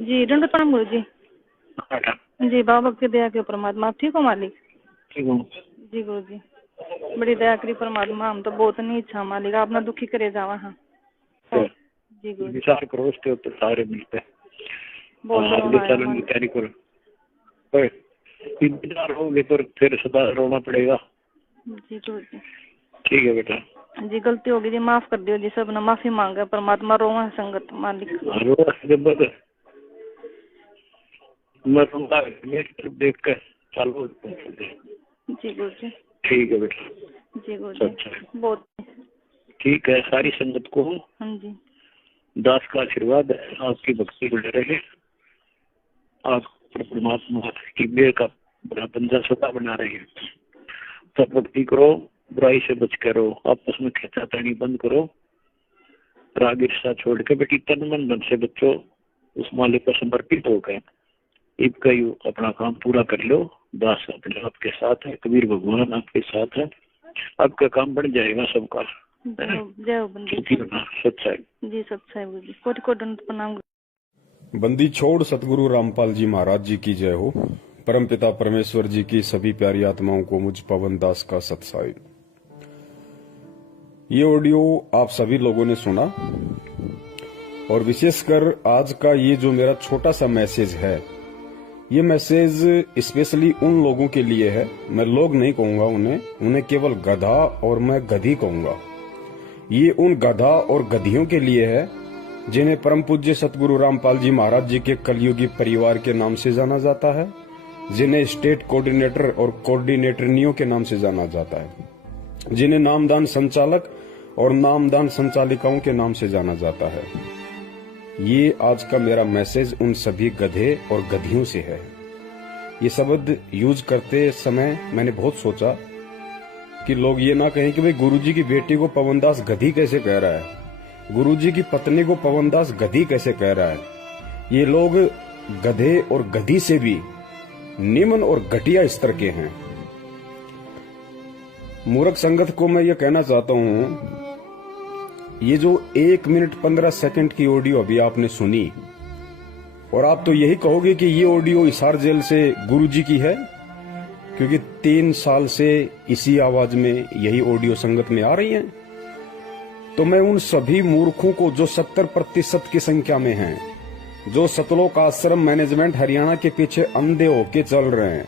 जी दंड प्रणाम गुरु जी। बेटा जी बाबा की दया के परमात्मा। आप ठीक हो मालिक? ठीक हूँ। जी गुरु जी बड़ी दया करी परमात्मा। हम तो बहुत नहीं इच्छा मालिक आप ना दुखी करे जावा। हाँ जी गुरु जी विचार करो उसके ऊपर सारे मिलते हैं। बहुत आगे रोना आया चलने की मालिक। तैयारी करो। ओए, इंतजार होगे तो फिर सदा रोना पड़ेगा। जी गुरु जी ठीक है बेटा। जी गलती होगी जी माफ कर दियो जी। सब ने माफी मांगे परमात्मा। रोवा संगत मालिक। जब मैं रूंगा मेरी तरफ देख कर चालू। जी गुरु जी ठीक है बेटा। जी गुरु जी अच्छा बहुत। ठीक है। सारी संगत को हाँ जी दास का आशीर्वाद है। आपकी भक्ति बने रहे। आप परमात्मा की मेहर का बड़ा बंदा सदा बना रहे हैं। सब भक्ति करो। बुराई से बच के रहो। आपस में खींचातानी बंद करो। राग ईर्ष्या छोड़ के बेटी तन मन धन से बच्चों उस मालिक को समर्पित हो गए। ईब का यू अपना काम पूरा कर लो। दास अपने आपके साथ है। कबीर भगवान आपके साथ है। आपका काम बढ़ जाएगा सबका। जय हो बंदी सच्चाई जी सच्चाई गुरु जी। कोटि कोटि दंड प्रणाम। बंदी छोड़ सतगुरु रामपाल जी महाराज जी की जय हो। परमपिता परमेश्वर जी की सभी प्यारी आत्माओं को मुझ पवन दास का सत्साई। ये ऑडियो आप सभी लोगों ने सुना और विशेषकर आज का ये जो मेरा छोटा सा मैसेज है, ये मैसेज स्पेशली उन लोगों के लिए है। मैं लोग नहीं कहूंगा उन्हें केवल गधा और मैं गधी कहूंगा। ये उन गधा और गधियों के लिए है जिन्हें परम पूज्य सतगुरु रामपाल जी महाराज जी के कलयुगी परिवार के नाम से जाना जाता है, जिन्हें स्टेट कोऑर्डिनेटर और कोऑर्डिनेटरनियों के नाम से जाना जाता है, जिन्हें नामदान संचालक और नामदान संचालिकाओं के नाम से जाना जाता है। ये आज का मेरा मैसेज उन सभी गधे और गधियों से है। ये शब्द यूज करते समय मैंने बहुत सोचा कि लोग ये ना कहें कि भाई गुरुजी की बेटी को पवनदास गधी कैसे कह रहा है, गुरुजी की पत्नी को पवनदास गधी कैसे कह रहा है। ये लोग गधे और गधी से भी निम्न और घटिया स्तर के हैं। मूर्ख संगत को मैं ये कहना चाहता हूं, ये जो 1 मिनट 15 सेकंड की ऑडियो अभी आपने सुनी और आप तो यही कहोगे कि ये ऑडियो हिसार जेल से गुरुजी की है, क्योंकि 3 साल से इसी आवाज में यही ऑडियो संगत में आ रही है। तो मैं उन सभी मूर्खों को जो 70% की संख्या में हैं, जो सतलोक आश्रम मैनेजमेंट हरियाणा के पीछे अंधे होके चल रहे हैं,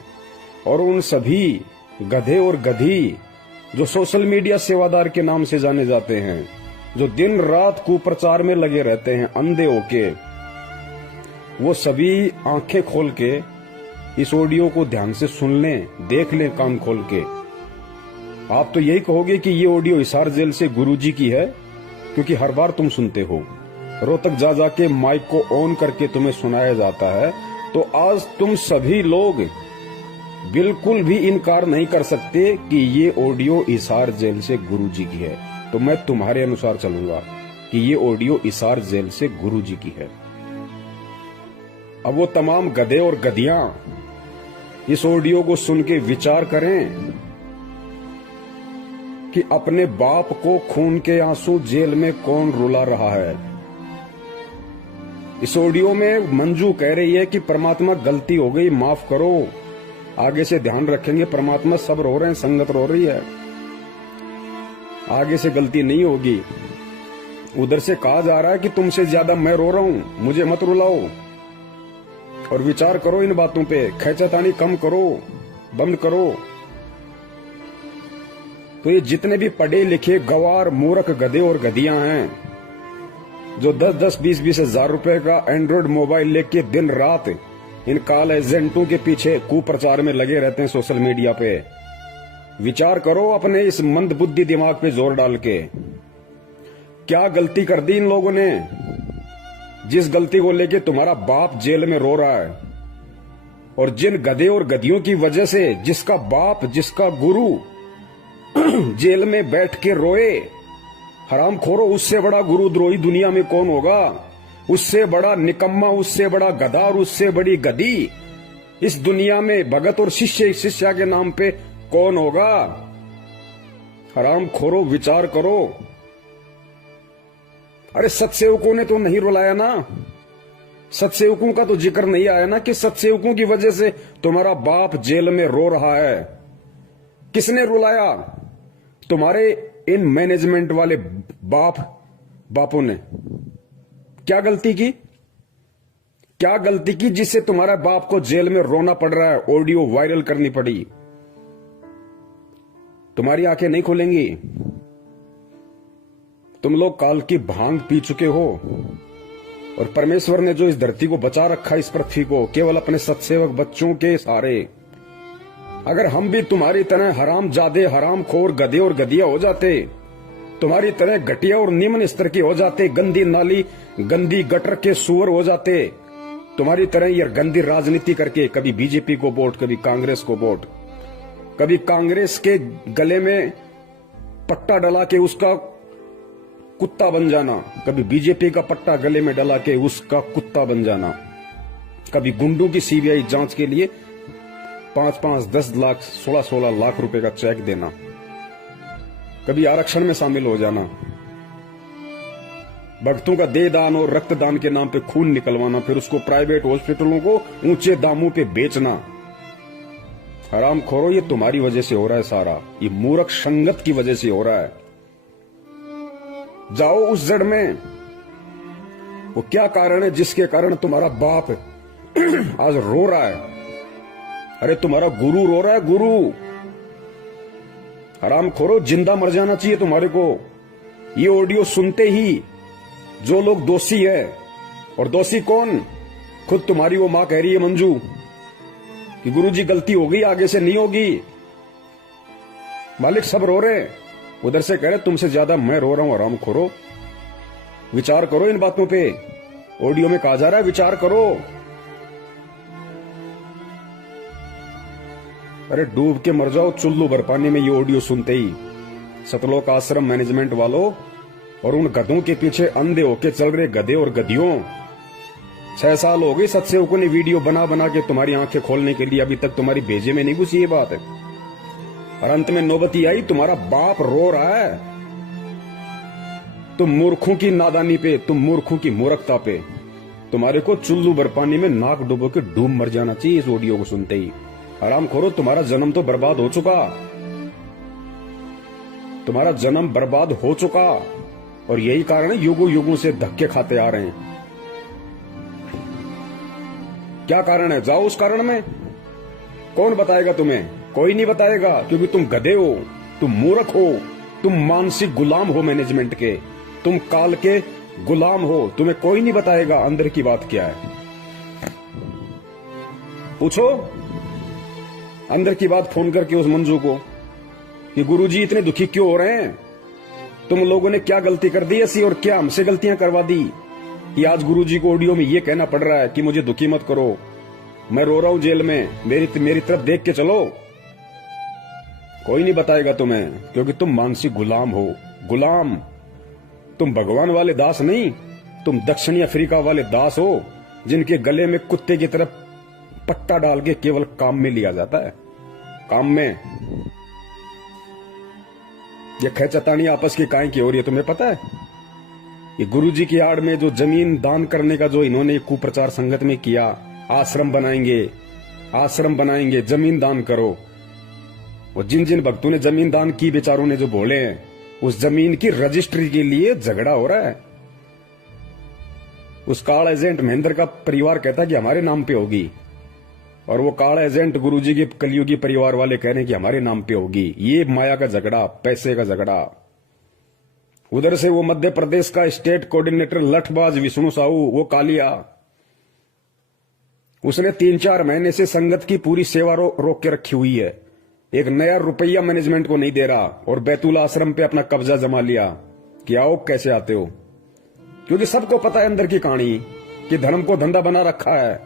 और उन सभी गधे और गधी जो सोशल मीडिया सेवादार के नाम से जाने जाते हैं, जो दिन रात कुप्रचार में लगे रहते हैं अंधे होके, वो सभी आंखें खोल के इस ऑडियो को ध्यान से सुन लें, देख लें कान खोल के। आप तो यही कहोगे कि ये ऑडियो हिसार जेल से गुरुजी की है, क्योंकि हर बार तुम सुनते हो, रोहतक जा जाके माइक को ऑन करके तुम्हें सुनाया जाता है। तो आज तुम सभी लोग बिल्कुल भी इनकार नहीं कर सकते कि ये ऑडियो हिसार जेल से गुरुजी की है। तो मैं तुम्हारे अनुसार चलूंगा कि ये ऑडियो हिसार जेल से गुरुजी की है। अब वो तमाम गधे और गधियां इस ऑडियो को सुन के विचार करें कि अपने बाप को खून के आंसू जेल में कौन रुला रहा है। इस ऑडियो में मंजू कह रही है कि परमात्मा गलती हो गई, माफ करो, आगे से ध्यान रखेंगे। परमात्मा सब रो रहे हैं, संगत रो रही है, आगे से गलती नहीं होगी। उधर से कहा जा रहा है कि तुमसे ज्यादा मैं रो रहा हूं, मुझे मत रुलाओ। और विचार करो इन बातों पे, खैचतानी कम करो, बंद करो। तो ये जितने भी पढ़े लिखे गवार मूर्ख गधे और गधियां हैं, जो 10-10, 20-20 हजार रुपए का एंड्रॉइड मोबाइल लेके दिन रात इन काल एजेंटों के पीछे कुप्रचार में लगे रहते हैं सोशल मीडिया पे, विचार करो अपने इस मंद बुद्धि दिमाग पे जोर डाल के। क्या गलती कर दी इन लोगों ने, जिस गलती को लेके तुम्हारा बाप जेल में रो रहा है? और जिन गधे और गधियों की वजह से जिसका बाप, जिसका गुरु जेल में बैठ के रोए, हराम खोरो, उससे बड़ा गुरुद्रोही दुनिया में कौन होगा? उससे बड़ा निकम्मा, उससे बड़ा गधा और उससे बड़ी गधी इस दुनिया में भगत और शिष्या के नाम पे कौन होगा? हराम खोरो, विचार करो। अरे सत्सेवकों ने तो नहीं रुलाया ना, सत्सेवकों का तो जिक्र नहीं आया ना कि सत्सेवकों की वजह से तुम्हारा बाप जेल में रो रहा है। किसने रुलाया? तुम्हारे इन मैनेजमेंट वाले बापों ने। क्या गलती की? क्या गलती की जिससे तुम्हारा बाप को जेल में रोना पड़ रहा है, ऑडियो वायरल करनी पड़ी? तुम्हारी आंखें नहीं खुलेंगी। तुम लोग काल की भांग पी चुके हो और परमेश्वर ने जो इस धरती को बचा रखा, इस पृथ्वी को, केवल अपने सत्सेवक बच्चों के सहारे। अगर हम भी तुम्हारी तरह हरामजादे, हरामखोर, गधे और गधिया हो जाते, तुम्हारी तरह घटिया और निम्न स्तर के हो जाते, गंदी नाली, गंदी गटर के सुअर हो जाते, तुम्हारी तरह ये गंदी राजनीति करके कभी बीजेपी को वोट, कभी कांग्रेस को वोट, कभी कांग्रेस के गले में पट्टा डला के उसका कुत्ता बन जाना, कभी बीजेपी का पट्टा गले में डला के उसका कुत्ता बन जाना, कभी गुंडों की सीबीआई जांच के लिए 5-5, 10 लाख, 16-16 लाख रुपए का चेक देना, कभी आरक्षण में शामिल हो जाना, भक्तों का देह दान और रक्तदान के नाम पे खून निकलवाना, फिर उसको प्राइवेट हॉस्पिटलों को ऊंचे दामों पे बेचना। हरामखोरो, ये तुम्हारी वजह से हो रहा है सारा। ये मूर्ख संगत की वजह से हो रहा है। जाओ उस जड़ में, वो क्या कारण है जिसके कारण तुम्हारा बाप आज रो रहा है? अरे तुम्हारा गुरु रो रहा है, गुरु। हरामखोरो, जिंदा मर जाना चाहिए तुम्हारे को। ये ऑडियो सुनते ही जो लोग दोषी है, और दोषी कौन? खुद तुम्हारी वो मां कह रही है, मंजू, कि गुरुजी गलती हो गई, आगे से नहीं होगी। मालिक सब रो रहे, उधर से कह रहे तुमसे ज्यादा मैं रो रहा हूं। हरामखोरो, विचार करो इन बातों पे। ऑडियो में कहा जा रहा है विचार करो। अरे डूब के मर जाओ चुल्लू भर पानी में ये ऑडियो सुनते ही। सतलोक आश्रम मैनेजमेंट वालों और उन गधों के पीछे अंधे होके चल रहे गधे और गधियों, 6 साल हो गए सत्सेवकों ने वीडियो बना बना के तुम्हारी आंखें खोलने के लिए, अभी तक तुम्हारी भेजे में नहीं घुसी ये बात है। और अंत में नौबती आई, तुम्हारा बाप रो रहा है। तुम मूर्खों की नादानी पे, तुम मूर्खों की मूर्खता पे, तुम्हारे को चुल्लू भर पानी में नाक डुबो के डूब मर जाना चाहिए इस ऑडियो को सुनते ही। हरामखोरो, तुम्हारा जन्म तो बर्बाद हो चुका, तुम्हारा जन्म बर्बाद हो चुका, और यही कारण है युगों युगों से धक्के खाते आ रहे हैं। क्या कारण है? जाओ उस कारण में। कौन बताएगा तुम्हें? कोई नहीं बताएगा, क्योंकि तुम गधे हो, तुम मूर्ख हो, तुम मानसिक गुलाम हो मैनेजमेंट के, तुम काल के गुलाम हो। तुम्हें कोई नहीं बताएगा अंदर की बात क्या है। पूछो अंदर की बात फोन करके उस मंजू को कि गुरुजी इतने दुखी क्यों हो रहे हैं, तुम लोगों ने क्या गलती कर दी ऐसी, और क्या हमसे गलतियां करवा दी कि आज गुरुजी को ऑडियो में ये कहना पड़ रहा है कि मुझे दुखी मत करो, मैं रो रहा हूं जेल में, मेरी तरफ देख के चलो। कोई नहीं बताएगा तुम्हें, क्योंकि तुम मानसिक गुलाम हो। गुलाम, तुम भगवान वाले दास नहीं, तुम दक्षिणी अफ्रीका वाले दास हो, जिनके गले में कुत्ते की तरफ पट्टा डाल के केवल काम में लिया जाता है। काम में ये खैचतानी आपस की काहे की हो रही है तुम्हें पता है? ये गुरुजी की आड़ में जो जमीन दान करने का जो इन्होंने कुप्रचार संगत में किया, आश्रम बनाएंगे, जमीन दान करो। और जिन जिन भक्तों ने जमीन दान की, बेचारों ने जो बोले हैं, उस जमीन की रजिस्ट्री के लिए झगड़ा हो रहा है। उस कार्ड एजेंट महेंद्र का परिवार कहता कि हमारे नाम पे होगी, और वो कार्ड एजेंट गुरुजी के कलयुगी परिवार वाले कह रहे हैं कि हमारे नाम पे होगी। ये माया का झगड़ा, पैसे का झगड़ा। उधर से वो मध्य प्रदेश का स्टेट कोऑर्डिनेटर लठबाज विष्णु साहू, वो कालिया, उसने 3-4 महीने से संगत की पूरी सेवा रोक के रखी हुई है। एक नया रुपया मैनेजमेंट को नहीं दे रहा, और बैतूल आश्रम पे अपना कब्जा जमा लिया कि आओ कैसे आते हो, क्योंकि सबको पता है अंदर की कहानी कि धर्म को धंधा बना रखा है।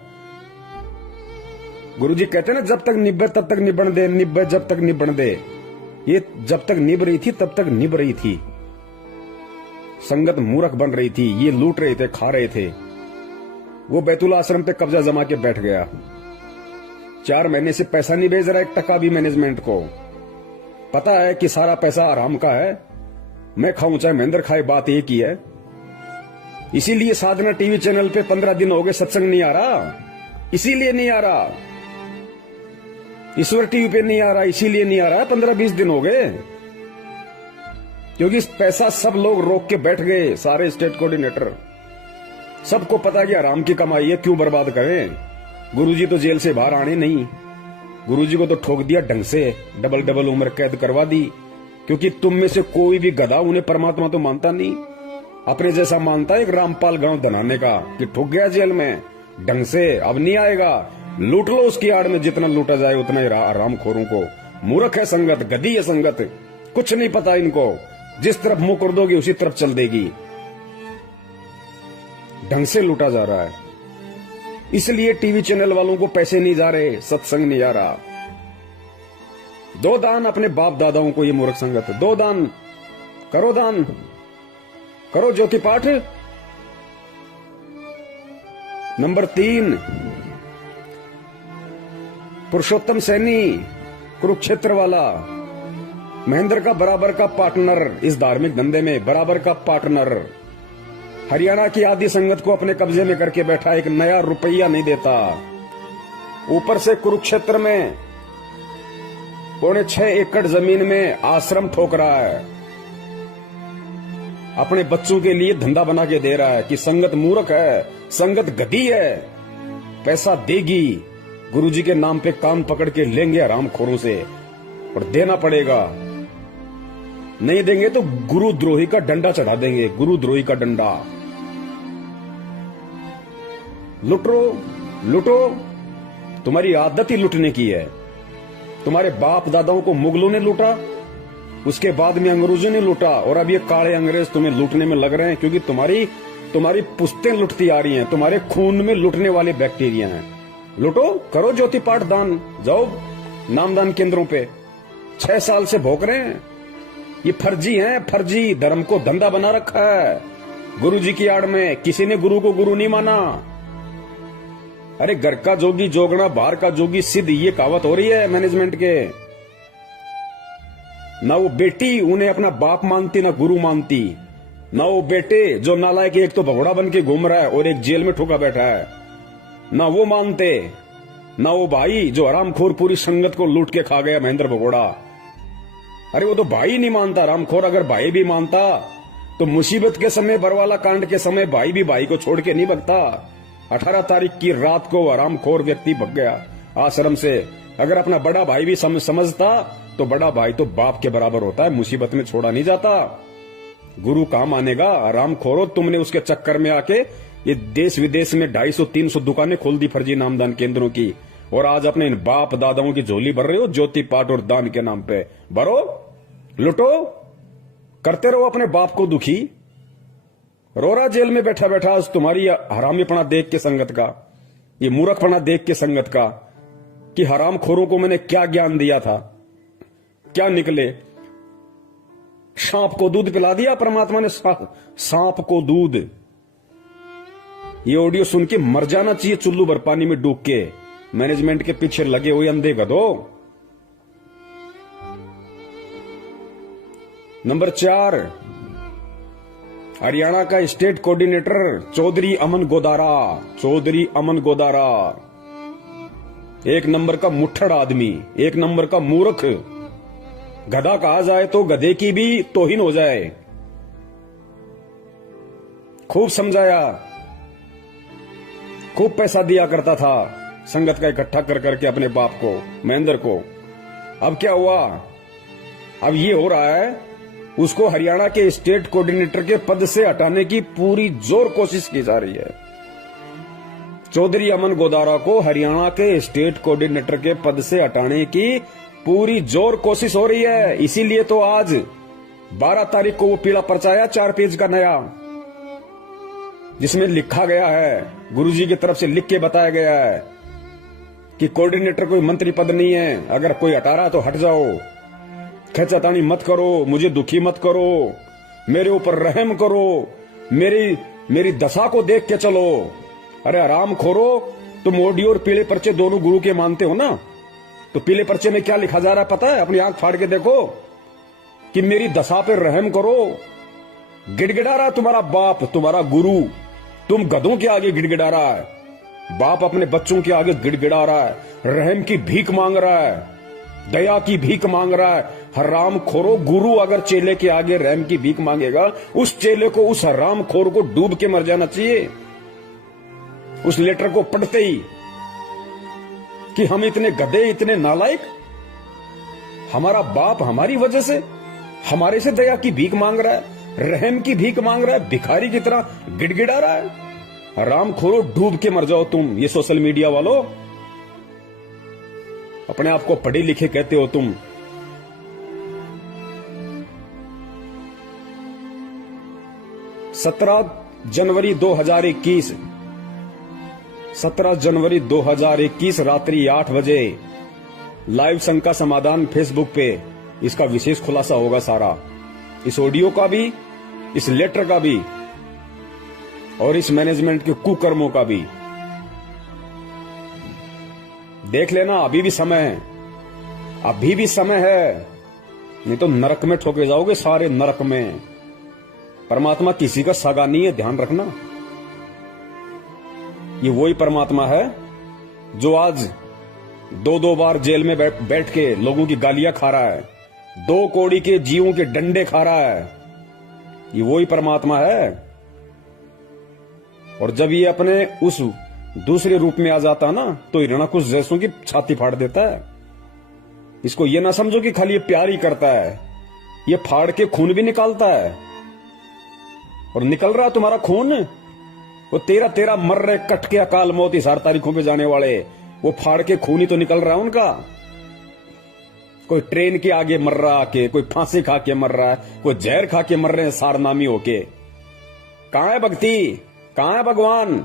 गुरुजी कहते हैं ना, जब तक निब्बे तब तक निबण दे, निब्बे जब तक निबण दे। ये जब तक निभ रही थी तब तक निभ रही थी। संगत मूर्ख बन रही थी, ये लूट रहे थे, खा रहे थे। वो बैतूल आश्रम पे कब्जा जमा के बैठ गया। 4 महीने से पैसा नहीं भेज रहा 1 टका भी मैनेजमेंट को। पता है कि सारा पैसा आराम का है, मैं खाऊं चाहे महेंद्र खाए, बात एक ही है। इसीलिए साधना टीवी चैनल पे 15 दिन हो गए सत्संग नहीं आ रहा, इसीलिए नहीं आ रहा। ईश्वर टीवी पे नहीं आ रहा, इसीलिए नहीं आ रहा। 15-20 दिन हो गए, क्योंकि पैसा सब लोग रोक के बैठ गए, सारे स्टेट कोऑर्डिनेटर। सबको पता कि आराम की कमाई है, क्यों बर्बाद करें। गुरुजी तो जेल से बाहर आने नहीं, गुरुजी को तो ठोक दिया ढंग से, डबल उम्र कैद करवा दी। क्योंकि तुम में से कोई भी गधा उन्हें परमात्मा तो मानता नहीं, अपने जैसा मानता है एक रामपाल गांव धनाने का, कि ठुक गया जेल में ढंग से, अब नहीं आएगा। लूट लो उसकी आड़ में, जितना लूटा जाए उतना ही आरामखोरों को। मूर्ख है संगत, गधी है संगत, कुछ नहीं पता इनको। जिस तरफ मुंह कर दोगे उसी तरफ चल देगी। ढंग से लूटा जा रहा है, इसलिए टीवी चैनल वालों को पैसे नहीं जा रहे, सत्संग नहीं आ रहा। दो दान अपने बाप दादाओं को, ये मूर्ख संगत। दो दान करो, दान करो, ज्योति पाठ। नंबर 3, पुरुषोत्तम सैनी कुरुक्षेत्र वाला, महेंद्र का बराबर का पार्टनर इस धार्मिक धंधे में, बराबर का पार्टनर। हरियाणा की आदि संगत को अपने कब्जे में करके बैठा, एक नया रुपया नहीं देता। ऊपर से कुरुक्षेत्र में 6.25 एकड़ जमीन में आश्रम ठोक रहा है, अपने बच्चों के लिए धंधा बना के दे रहा है कि संगत मूर्ख है, संगत गधी है, पैसा देगी। गुरुजी के नाम पे कान पकड़ के लेंगे हरामखोरों से, और देना पड़ेगा। नहीं देंगे तो गुरुद्रोही का डंडा चढ़ा देंगे, गुरुद्रोही का डंडा। लुटो लुटो, तुम्हारी आदत ही लुटने की है। तुम्हारे बाप दादाओं को मुगलों ने लूटा, उसके बाद में अंग्रेजों ने लूटा, और अब ये काले अंग्रेज तुम्हें लूटने में लग रहे हैं, क्योंकि तुम्हारी पुश्तें लुटती आ रही हैं, तुम्हारे खून में लुटने वाले बैक्टीरिया हैं। लुटो, करो ज्योति पाठ दान, जाओ नामदान केंद्रों पे। 6 साल से भोग रहे हैं, ये फर्जी हैं, फर्जी धर्म को धंधा बना रखा है गुरुजी की आड़ में। किसी ने गुरु को गुरु नहीं माना। अरे घर का जोगी जोगना, बाहर का जोगी सिद्ध, ये कहावत हो रही है मैनेजमेंट के। ना वो बेटी उन्हें अपना बाप मानती, ना गुरु मानती। ना वो बेटे जो नालायक, एक तो भगोड़ा बन के घूम रहा है और एक जेल में ठुका बैठा है, ना वो मानते। ना वो भाई जो हरामखोर पूरी संगत को लूट के खा गया, महेंद्र भगोड़ा। अरे वो तो भाई नहीं मानता, हरामखोर। अगर भाई भी मानता तो मुसीबत के समय, बरवाला कांड के समय भाई भी भाई को छोड़ के नहीं भगता। 18 तारीख की रात को हरामखोर व्यक्ति भग गया आश्रम से। अगर अपना बड़ा भाई भी समझता तो बड़ा भाई तो बाप के बराबर होता है, मुसीबत में छोड़ा नहीं जाता। गुरु कहां मानेगा? हरामखोरो, तुमने उसके चक्कर में आके ये देश विदेश में 250-300 दुकानें खोल दी फर्जी नामदान केंद्रों की, और आज अपने इन बाप दादाओं की झोली भर रहे हो ज्योति पाठ और दान के नाम पे। भरो, लुटो, करते रहो अपने बाप को दुखी। रोरा जेल में बैठा बैठा आज तुम्हारी हरामीपना देख के संगत का, ये मूर्खपना देख के संगत का, कि हरामखोरों को मैंने क्या ज्ञान दिया था, क्या निकले। सांप को दूध पिला दिया परमात्मा ने, सांप को दूध। ये ऑडियो सुन के मर जाना चाहिए चुल्लू भर पानी में डूब के, मैनेजमेंट के पीछे लगे हुए अंधे गधो। नंबर 4, हरियाणा का स्टेट कोऑर्डिनेटर चौधरी अमन गोदारा। चौधरी अमन गोदारा एक नंबर का मुट्ठड़ आदमी, एक नंबर का मूर्ख। गधा कहा जाए तो गधे की भी तौहीन हो जाए। खूब समझाया, खूब पैसा दिया करता था संगत का इकट्ठा कर करके अपने बाप को, महेंद्र को। अब क्या हुआ? अब ये हो रहा है, उसको हरियाणा के स्टेट कोऑर्डिनेटर के पद से हटाने की पूरी जोर कोशिश की जा रही है। चौधरी अमन गोदारा को हरियाणा के स्टेट कोऑर्डिनेटर के पद से हटाने की पूरी जोर कोशिश हो रही है। इसीलिए तो आज 12 तारीख को वो पीला पर्चा आया 4 पेज का नया, जिसमें लिखा गया है, गुरुजी की तरफ से लिख के बताया गया है कि कोऑर्डिनेटर कोई मंत्री पद नहीं है, अगर कोई हटा रहा तो हट जाओ, खेचातानी मत करो, मुझे दुखी मत करो, मेरे ऊपर रहम करो, मेरी दशा को देख के चलो। अरे आराम खोरो, तुम ऑडियो और पीले पर्चे दोनों गुरु के मानते हो ना, तो पीले पर्चे में क्या लिखा जा रहा है पता है? अपनी आंख फाड़ के देखो कि मेरी दशा पे रहम करो, गिड़गिड़ा रहा तुम्हारा बाप, तुम्हारा गुरु, तुम गधों के आगे गिड़गिड़ा रहा है। बाप अपने बच्चों के आगे गिड़गिड़ा रहा है, रहम की भीख मांग रहा है, दया की भीख मांग रहा है। हराम खोरो, गुरु अगर चेले के आगे रहम की भीख मांगेगा, उस चेले को, उस हराम खोर को डूब के मर जाना चाहिए उस लेटर को पढ़ते ही, कि हम इतने गधे, इतने नालायक। हमारा बाप हमारी वजह से, हमारे से दया की भीख मांग रहा है, रहम की भीख मांग रहा है, भिखारी की तरह गिड़गिड़ा रहा है। हराम खोरो, डूब के मर जाओ तुम। ये सोशल मीडिया वालों, अपने आप को पढ़े लिखे कहते हो तुम। जनवरी 2021 रात्रि 8 बजे लाइव शंका समाधान फेसबुक पे इसका विशेष खुलासा होगा सारा, इस ऑडियो का भी, इस लेटर का भी, और इस मैनेजमेंट के कुकर्मों का भी। देख लेना, अभी भी समय है, अभी भी समय है, नहीं तो नरक में ठोके जाओगे, सारे नरक में। परमात्मा किसी का सगा नहीं है, ध्यान रखना। ये वही परमात्मा है जो आज 2-2 बार जेल में बैठ के लोगों की गालियां खा रहा है, 2 कौड़ी के जीवों के डंडे खा रहा है। ये वही परमात्मा है। और जब ये अपने उस दूसरे रूप में आ जाता ना, तो हिरणाकुश जैसों की छाती फाड़ देता है। इसको ये ना समझो कि खाली ये प्यार ही करता है, ये फाड़ के खून भी निकालता है। और निकल रहा तुम्हारा खून, वो 13 मर रहे, कट के अकाल मौत इस 8 तारीखों पे जाने वाले, वो फाड़ के खून ही तो निकल रहा है उनका। कोई ट्रेन के आगे मर रहा आके, कोई फांसी खा के मर रहा है, कोई जहर खा के मर रहे हैं सारनामी होके। कहां है भक्ति, कहां है भगवान?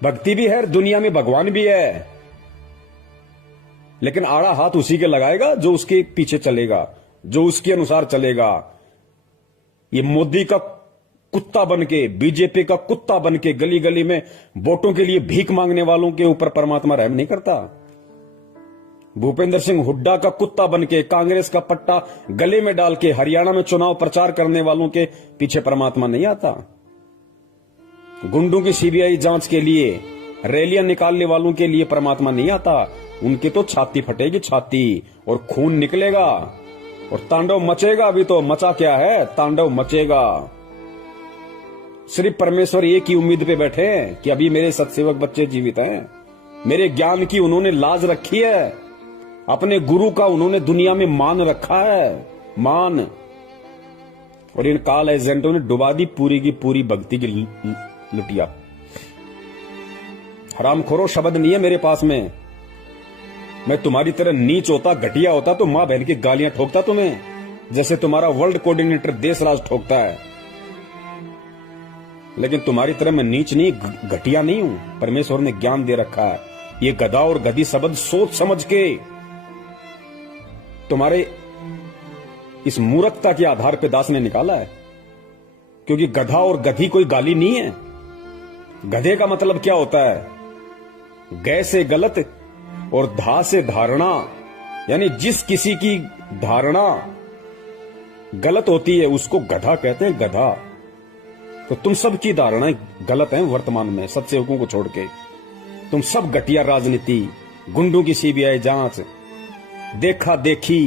भक्ति भी है, दुनिया में भगवान भी है, लेकिन आड़ा हाथ उसी के लगाएगा जो उसके पीछे चलेगा, जो उसके अनुसार चलेगा। ये मोदी का कुत्ता बनके, बीजेपी का कुत्ता बनके गली गली में वोटों के लिए भीख मांगने वालों के ऊपर परमात्मा रहम नहीं करता। भूपेंद्र सिंह हुड्डा का कुत्ता बनके, कांग्रेस का पट्टा गले में डाल के हरियाणा में चुनाव प्रचार करने वालों के पीछे परमात्मा नहीं आता। गुंडों की सीबीआई जांच के लिए रैलियां निकालने वालों के लिए परमात्मा नहीं आता। उनकी तो छाती फटेगी, छाती, और खून निकलेगा और तांडव मचेगा। अभी तो मचा क्या है, तांडव मचेगा। सिर्फ परमेश्वर एक ही उम्मीद पे बैठे हैं कि अभी मेरे सत्सेवक बच्चे जीवित हैं, मेरे ज्ञान की उन्होंने लाज रखी है, अपने गुरु का उन्होंने दुनिया में मान रखा है, मान। और इन काल एजेंटों ने डुबा दी पूरी की पूरी भक्ति की लुटिया। हरामखोरो शब्द नहीं है मेरे पास में। मैं तुम्हारी तरह नीच होता, घटिया होता तो मां बहन की गालियां ठोकता तुम्हें, जैसे तुम्हारा वर्ल्ड कोऑर्डिनेटर देशराज ठोकता है। लेकिन तुम्हारी तरह मैं नीच नहीं, घटिया नहीं हूं। परमेश्वर ने ज्ञान दे रखा है। ये गधा और गधी शब्द सोच समझ के तुम्हारे इस मूर्खता के आधार पे दास ने निकाला है, क्योंकि गधा और गधी कोई गाली नहीं है। गधे का मतलब क्या होता है? गै से गलत और धा से धारणा, यानी जिस किसी की धारणा गलत होती है उसको गधा कहते हैं, गधा। तो तुम सब की धारणाएं गलत हैं वर्तमान में, सत्सेवकों को छोड़ के। तुम सब घटिया राजनीति, गुंडों की सीबीआई जांच, देखा देखी,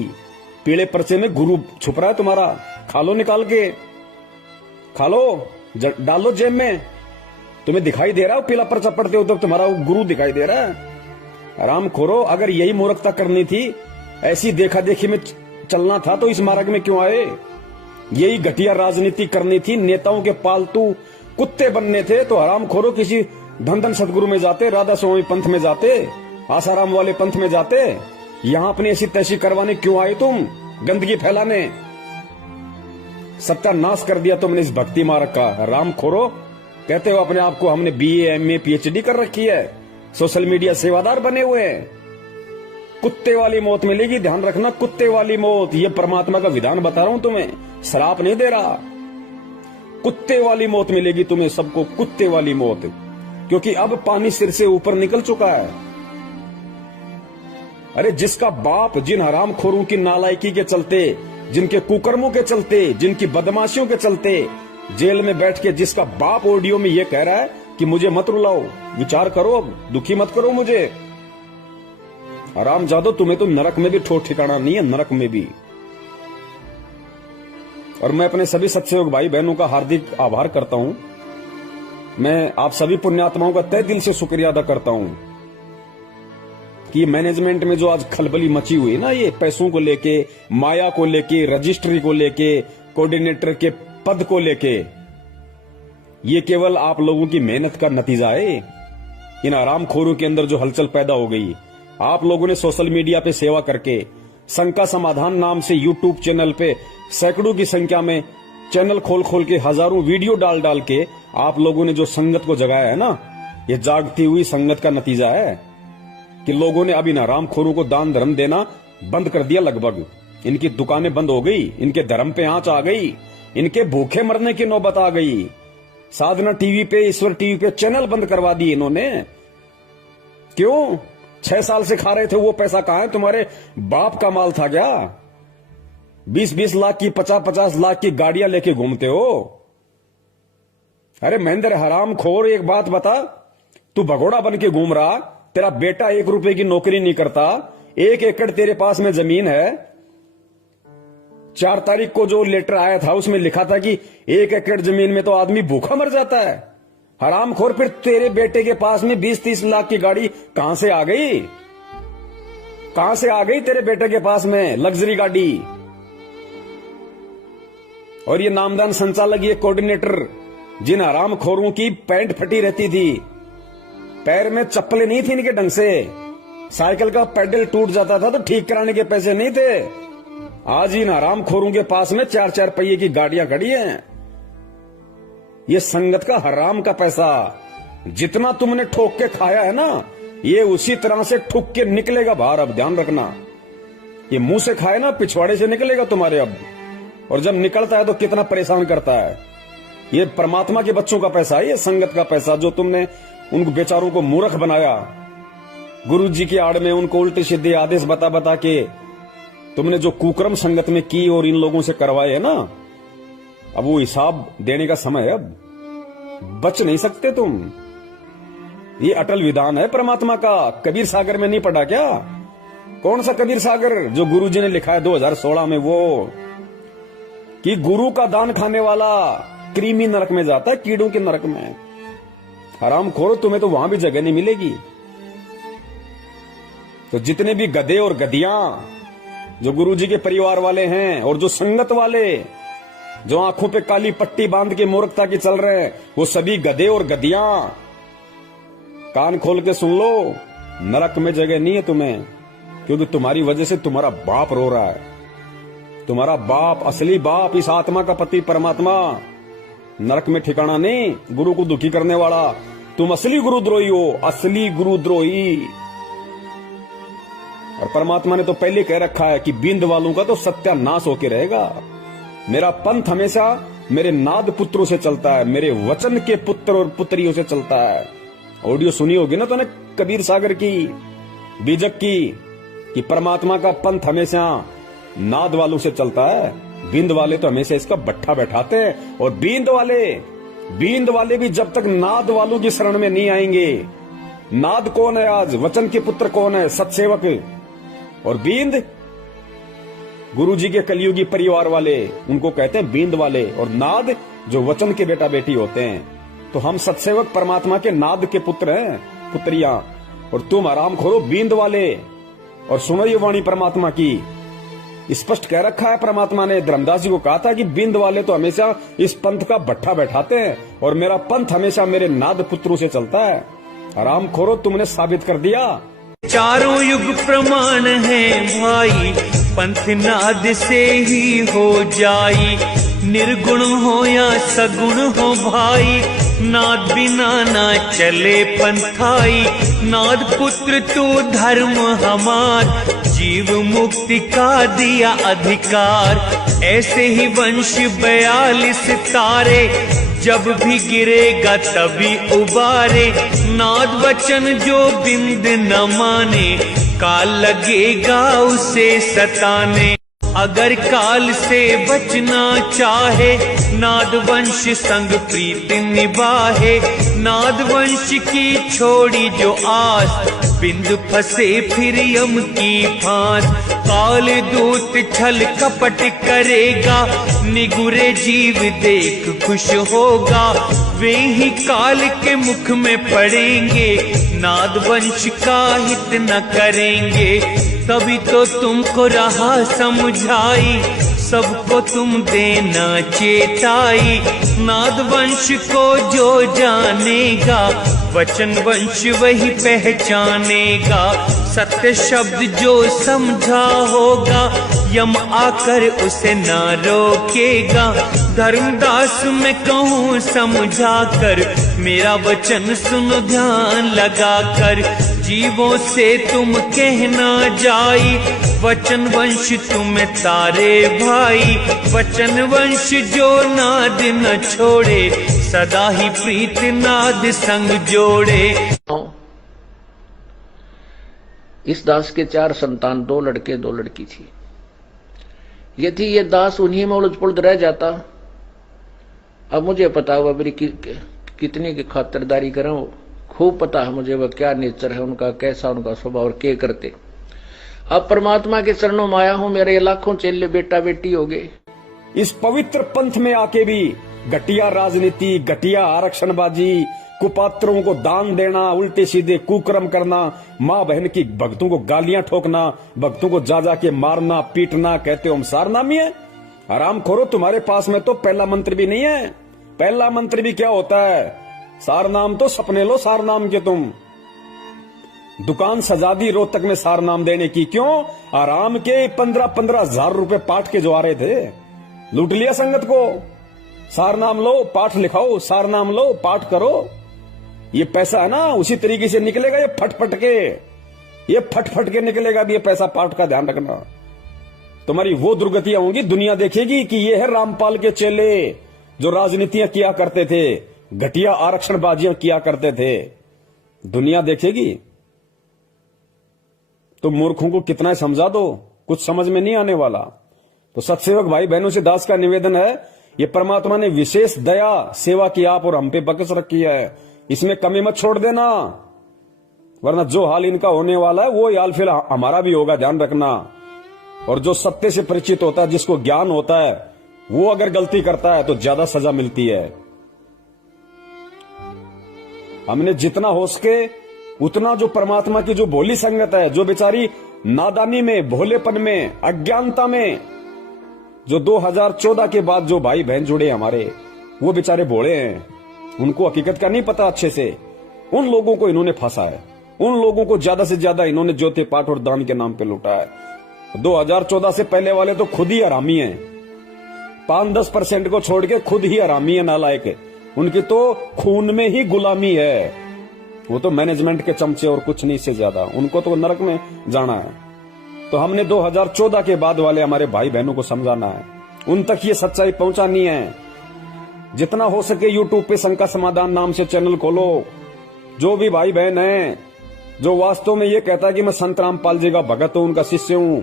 पीले पर्चे में गुरु छुप रहा है तुम्हारा। खा लो, निकाल के खा लो, डाल लो जेब में। तुम्हें दिखाई दे रहा है पीला पर्चा पढ़ते हो तो तुम्हारा गुरु दिखाई दे रहा है। आराम खोरो, अगर यही मूर्खता करनी थी, ऐसी देखा देखी में चलना था तो इस मार्ग में क्यों आए? यही घटिया राजनीति करनी थी, नेताओं के पालतू कुत्ते बनने थे तो आराम खोरो किसी धन सदगुरु में जाते, राधा स्वामी पंथ में जाते, आसाराम वाले पंथ में जाते। यहां अपनी ऐसी तैसी करवाने क्यों आए तुम? गंदगी फैलाने। सत्यानाश कर दिया तुमने इस भक्ति मार्ग का। राम खोरो, कहते हो अपने आप को हमने BA MA PhD कर रखी है, सोशल मीडिया सेवादार बने हुए हैं। कुत्ते वाली मौत मिलेगी, ध्यान रखना, कुत्ते वाली मौत। ये परमात्मा का विधान बता रहा हूं तुम्हें, श्राप नहीं दे रहा। कुत्ते वाली मौत मिलेगी तुम्हें सबको, कुत्ते वाली मौत, क्योंकि अब पानी सिर से ऊपर निकल चुका है। अरे जिसका बाप जिन हरामखोरों की नालायकी के चलते जिनके कुकर्मों के चलते, जिनकी बदमाशियों के चलते जेल में बैठ के जिसका बाप ऑडियो में ये कह रहा है कि मुझे मत रुलाओ, विचार करो, अब दुखी मत करो मुझे। हरामजादो, तुम्हें तो नरक में भी ठोर ठिकाना नहीं है, नरक में भी। और मैं अपने सभी सत्सयोग भाई बहनों का हार्दिक आभार करता हूं। मैं आप सभी पुण्यात्माओं का तहे दिल से शुक्रिया अदा करता हूं कि मैनेजमेंट में जो आज खलबली मची हुई ना, ये पैसों को लेके, माया को लेके, रजिस्ट्री को लेके, कोऑर्डिनेटर के पद को लेके, ये केवल आप लोगों की मेहनत का नतीजा है। इन आरामखोरों के अंदर जो हलचल पैदा हो गई, आप लोगों ने सोशल मीडिया पे सेवा करके, शंका समाधान नाम से यूट्यूब चैनल पे सैकड़ों की संख्या में चैनल खोल खोल के, हजारों वीडियो डाल डाल के आप लोगों ने जो संगत को जगाया है ना, ये जागती हुई संगत का नतीजा है कि लोगों ने अब इन आरामखोरों को दान धर्म देना बंद कर दिया। लगभग इनकी दुकानें बंद हो गई, इनके धर्म पे आंच आ गई, इनके भूखे मरने की नौबत आ गई। साधना टीवी पे, ईश्वर टीवी पे चैनल बंद करवा दिए इन्होंने। क्यों? 6 साल से खा रहे थे, वो पैसा कहां है? तुम्हारे बाप का माल था क्या? 20-20 लाख की, 50-50 लाख की गाड़ियां लेके घूमते हो। अरे महेंद्र हरामखोर, एक बात बता, तू भगोड़ा बन के घूम रहा, तेरा बेटा 1 रुपए की नौकरी नहीं करता, 1 एकड़ तेरे पास में जमीन है। 4 तारीख को जो लेटर आया था उसमें लिखा था कि 1 एकड़ जमीन में तो आदमी भूखा मर जाता है। हरामखोर, फिर तेरे बेटे के पास में 20-30 लाख की गाड़ी कहां से आ गई? कहां से आ गई तेरे बेटे के पास में लग्जरी गाड़ी? और ये नामदान संचालक, ये कोऑर्डिनेटर, जिन हरामखोरों की पैंट फटी रहती थी, पैर में चप्पलें नहीं थी इनके ढंग से, साइकिल का पैडल टूट जाता था तो ठीक कराने के पैसे नहीं थे। आज इन हरामखोरों के पास में 4-4 पहिए की गाड़ियां खड़ी हैं। ये संगत का हराम का पैसा, जितना तुमने ठोक के खाया है ना, ये उसी तरह से ठुक के निकलेगा बाहर। अब ध्यान रखना, ये मुंह से खाए ना, पिछवाड़े से निकलेगा तुम्हारे अब। और जब निकलता है तो कितना परेशान करता है। ये परमात्मा के बच्चों का पैसा है, ये संगत का पैसा, जो तुमने उन बेचारों को मूर्ख बनाया। गुरु जी की आड़ में उनको उल्टे सीधे आदेश बता बता के तुमने जो कुकर्म संगत में की और इन लोगों से करवाए है ना, अब वो हिसाब देने का समय है। अब बच नहीं सकते तुम। ये अटल विधान है परमात्मा का। कबीर सागर में नहीं पढ़ा क्या? कौन सा कबीर सागर जो गुरु जी ने लिखा है 2016 में, वो कि गुरु का दान खाने वाला कृमि नरक में जाता है, कीड़ों के नरक में। हरामखोरो, तुम्हें तो वहां भी जगह नहीं मिलेगी। तो जितने भी गधे और गधियां जो गुरु जी के परिवार वाले हैं और जो संगत वाले जो आंखों पे काली पट्टी बांध के मूर्खता की चल रहे हैं, वो सभी गधे और गधियां कान खोल के सुन लो, नरक में जगह नहीं है तुम्हें। क्योंकि तुम्हारी वजह से तुम्हारा बाप रो रहा है। तुम्हारा बाप, असली बाप, इस आत्मा का पति परमात्मा, नरक में ठिकाना नहीं। गुरु को दुखी करने वाला तुम असली गुरुद्रोही हो, असली गुरुद्रोही। और परमात्मा ने तो पहले कह रखा है कि बिंद वालों का तो सत्यानाश होके रहेगा। मेरा पंथ हमेशा मेरे नाद पुत्रों से चलता है, मेरे वचन के पुत्र और पुत्रियों से चलता है। ऑडियो सुनी होगी ना तूने कबीर सागर की, बीजक की, कि परमात्मा का पंथ हमेशा नाद वालों से चलता है। बिंद वाले तो हमेशा इसका बट्ठा बैठाते हैं। और बींद वाले भी जब तक नाद वालों की शरण में नहीं आएंगे। नाद कौन है आज? वचन के पुत्र कौन है? सत्सेवक। और बींद गुरु जी के कलियुगी परिवार वाले, उनको कहते हैं बींद वाले। और नाद जो वचन के बेटा बेटी होते हैं। तो हम सत्सेवक परमात्मा के नाद के पुत्र हैं, पुत्रियां। और तुम आरामखोरो बींद वाले। और सुनो ये वाणी परमात्मा की, स्पष्ट कह रखा है परमात्मा ने। धर्मदास जी को कहा था कि बिंद वाले तो हमेशा इस पंथ का भट्ठा बैठाते हैं और मेरा पंथ हमेशा मेरे नाद पुत्रों से चलता है। हरामखोरो, तुमने साबित कर दिया। चारों युग प्रमाण है भाई, पंथ नाद से ही हो जाई। निर्गुण हो या सगुण हो भाई, नाद बिना ना चले पंथाई। नाद पुत्र तू धर्म हमार, जीव मुक्ति का दिया अधिकार। ऐसे ही वंश 42 तारे, जब भी गिरेगा तभी उबारे। नाद वचन जो बिंद न माने, काल लगेगा उसे सताने। अगर काल से बचना चाहे, नादवंश संग प्रीत निभाहे। नादवंश की छोड़ी जो आस, बिंद फंसे फिर यम की फांस। काल दूत छल कपट करेगा, निगुरे जीव देख खुश होगा। वे ही काल के मुख में पड़ेंगे, नादवंश का हित न करेंगे। तभी तो तुमको रहा समझाई, सबको तुम देना चेताई। नादवंश को जो जानेगा, वचन वंश वही पहचानेगा। सत्य शब्द जो समझा होगा, यम आकर उसे ना रोकेगा। धर्मदास मैं कहूँ समझा कर, मेरा वचन सुनो ध्यान लगा कर। जीवों से तुम कहना जाई, वचन वंश तुम्हें तारे भाई। वचन वंश जो नाद न छोड़े, सदा ही प्रीत नाद संग जोड़े। इस दास के 4 संतान, 2 लड़के 2 लड़की थी। यदि ये दास उन्हीं में उलझ पुलझ रह जाता, अब मुझे पता हुआ मेरी कितनी की खातिरदारी करूं, खूब पता है मुझे वह क्या नेचर है उनका, कैसा उनका स्वभाव और क्या करते। अब परमात्मा के चरणों में आया हूं, मेरे लाखों चेले बेटा बेटी हो गए। इस पवित्र पंथ में आके भी घटिया राजनीति, घटिया आरक्षणबाजी, कुपात्रों को दान देना, उल्टे सीधे कुकर्म करना, माँ बहन की भक्तों को गालियां ठोकना, भक्तों को जा जा के मारना पीटना, कहते हो हम सारनामी है। आराम खोरो, तुम्हारे पास में तो पहला मंत्र भी नहीं है। पहला मंत्र भी क्या होता है? सारनाम तो सपने लो सारनाम के तुम। दुकान सजा दी रोहतक में सारनाम देने की, क्यों? आराम के 15-15 हजार रुपए पाठ के जो आ रहे थे, लूट लिया संगत को। सारनाम लो, पाठ लिखाओ, सारनाम लो, पाठ करो। ये पैसा है ना, उसी तरीके से निकलेगा। ये फट के निकलेगा भी ये पैसा, पाठ का ध्यान रखना। तुम्हारी वो दुर्गतियां होंगी, दुनिया देखेगी कि ये है रामपाल के चेले जो राजनीतियां किया करते थे, घटिया आरक्षणबाजियां किया करते थे। दुनिया देखेगी। तो मूर्खों को कितना समझा दो, कुछ समझ में नहीं आने वाला। तो सत्सेवक भाई बहनों से दास का निवेदन है, ये परमात्मा ने विशेष दया सेवा की आप और हम पे बख्श रखी है, इसमें कमी मत छोड़ देना, वरना जो हाल इनका होने वाला है वो हाल फिर हमारा भी होगा, ध्यान रखना। और जो सत्य से परिचित होता है, जिसको ज्ञान होता है, वो अगर गलती करता है तो ज्यादा सजा मिलती है। हमने जितना हो सके उतना जो परमात्मा की जो भोली संगत है, जो बेचारी नादानी में, भोलेपन में, अज्ञानता में, जो 2014 के बाद जो भाई बहन जुड़े हमारे, वो बेचारे भोले हैं, उनको हकीकत का नहीं पता अच्छे से। उन लोगों को इन्होंने फंसा है, उन लोगों को ज्यादा से ज्यादा इन्होंने ज्योति पाठ और दान के नाम पे लूटा है। 2014 से पहले वाले तो खुद ही हरामी हैं, 5-10% को छोड़ के खुद ही हरामी है, नालायक। उनकी तो खून में ही गुलामी है, वो तो मैनेजमेंट के चमचे और कुछ नहीं, इससे ज्यादा उनको तो नरक में जाना है। तो हमने 2014 के बाद वाले हमारे भाई बहनों को समझाना है, उन तक ये सच्चाई पहुंचानी है। जितना हो सके यूट्यूब पे शंका समाधान नाम से चैनल खोलो। जो भी भाई बहन है जो वास्तव में ये कहता है कि मैं संत रामपाल जी का भगत हूं, उनका शिष्य हूं,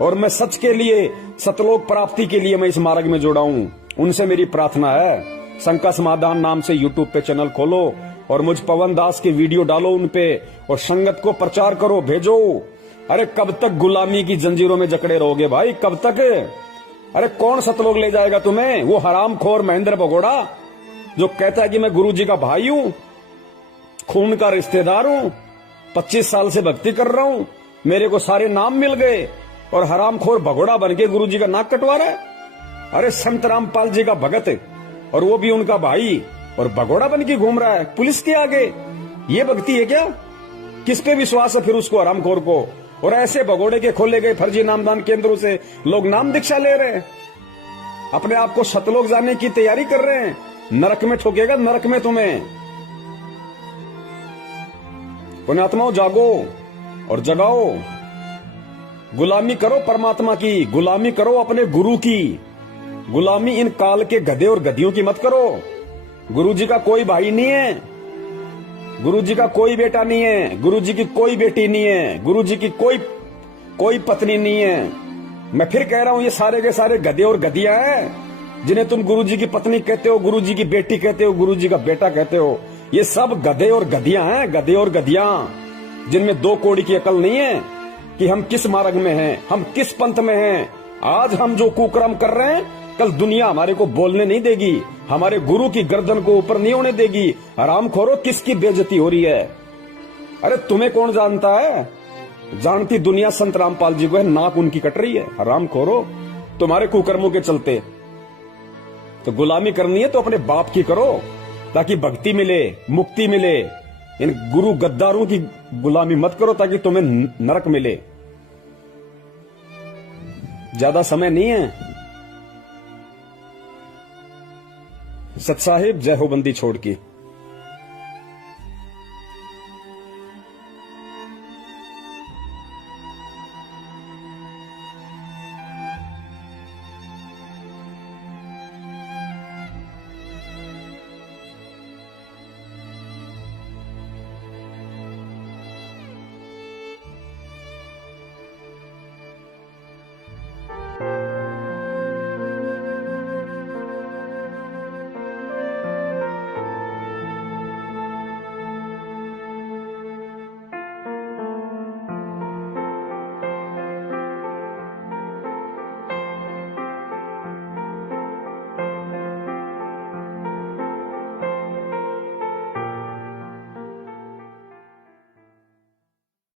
और मैं सच के लिए, सतलोक प्राप्ति के लिए मैं इस मार्ग में जुड़ा हूं, उनसे मेरी प्रार्थना है, शंका समाधान नाम से यूट्यूब पे चैनल खोलो और मुझ पवन दास की वीडियो डालो उन पे, और संगत को प्रचार करो, भेजो। अरे कब तक गुलामी की जंजीरों में जकड़े रहोगे भाई, कब तक? अरे कौन सतलोक ले जाएगा तुम्हें? वो हरामखोर महेंद्र भगोड़ा जो कहता है कि मैं गुरु जी का भाई हूं, खून का रिश्तेदार हूं, 25 साल से भक्ति कर रहा हूं, मेरे को सारे नाम मिल गए, और हरामखोर भगोड़ा बन के गुरु जी का नाक कटवा रहा है। अरे संत रामपाल जी का भगत, और वो भी उनका भाई, और भगोड़ा बन के घूम रहा है पुलिस के आगे। ये भक्ति है क्या? किस पे विश्वास है फिर उसको, हरामखोर को? और ऐसे भगोड़े के खोले गए फर्जी नामदान केंद्रों से लोग नाम दीक्षा ले रहे हैं, अपने आप को सतलोक जाने की तैयारी कर रहे हैं। नरक में ठोकेगा, नरक में तुम्हें। पुण्यात्माओं, जागो और जगाओ, गुलामी करो परमात्मा की, गुलामी करो अपने गुरु की, गुलामी इन काल के गधे और गधियों की मत करो। गुरु जी का कोई भाई नहीं है, गुरु जी का कोई बेटा नहीं है, गुरु जी की कोई बेटी नहीं है, गुरु जी की कोई पत्नी नहीं है। मैं फिर कह रहा हूं, ये सारे के सारे गधे और गधियां हैं, जिन्हें तुम गुरुजी की पत्नी कहते हो, गुरुजी की बेटी कहते हो, गुरुजी का बेटा कहते हो। ये सब गधे और गधियां हैं, गधे और गधियां, जिनमें 2 कौड़ी की अकल नहीं है कि हम किस मार्ग में हैं, हम किस पंथ में हैं। आज हम जो कुकर्म कर रहे हैं, कल दुनिया हमारे को बोलने नहीं देगी, हमारे गुरु की गर्दन को ऊपर नहीं होने देगी। हरामखोरो, किसकी बेइज्जती हो रही है? अरे तुम्हें कौन जानता है? जानती दुनिया संत रामपाल जी को है, नाक उनकी कट रही है। हरामखोरो, तुम्हारे कुकर्मों के चलते। तो गुलामी करनी है तो अपने बाप की करो, ताकि भक्ति मिले, मुक्ति मिले। इन गुरु गद्दारों की गुलामी मत करो, ताकि तुम्हें नरक मिले। ज्यादा समय नहीं है। सत साहिब, जय हो बंदी छोड़ की।